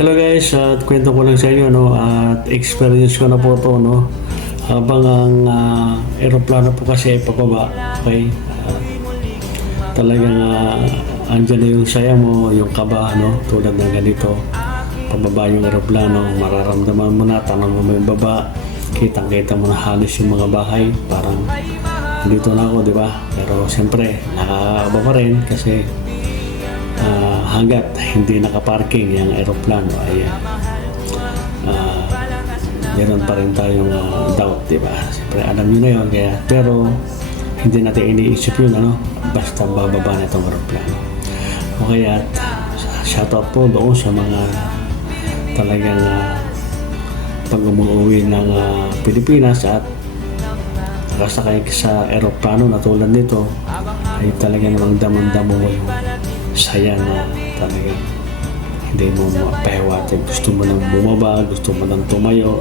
Hello guys, at kwento ko lang sa inyo no, at experience ko na po to no. Habang ang eroplano po kasi ay pababa, okay? Talagang andyan na yung saya mo, yung kaba no, tulad ng ganito. Pababa yung eroplano, mararamdaman mo na, tanong mo yung baba, kitang-kita mo na halos yung mga bahay, parang dito na ako, di ba? Pero siyempre, nakakaba pa rin kasi hanggat hindi nakaparking yung aeroplano ay meron pa rin tayong doubt, di ba? Siyempre alam nyo na yun, kaya, pero hindi natin iniisip yun, ano? Basta bababa na itong aeroplano. Okay, at shoutout po doon sa mga talagang pag umuwi ng Pilipinas at nakasakay sa aeroplano na tulad nito ay talaga namang damang-damo mo yung saya na talaga hindi mo mapahiwatin. Gusto mo nang bumaba, gusto mo nang tumayo,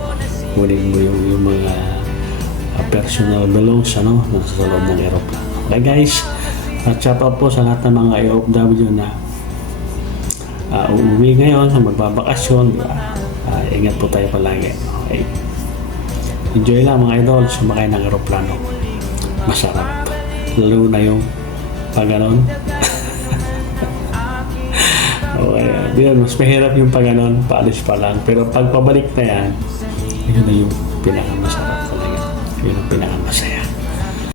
kunin mo yung mga personal belongs nasa loob ng aeroplano. Okay guys, at shout out po sa lahat ng mga OFW na uuwi ngayon, magbabakasyon, di ba? Ingat po tayo palagi. Okay. Enjoy lang mga idol, sumakay ng aeroplano. Masarap. Lalo na yung pag-ganon. Okay, yun, mas mahirap yung pag-ganon, paalis pa lang. Pero pag pabalik na yan, yun na yung pinakamasarap talaga. Yun ang pinakamasaya.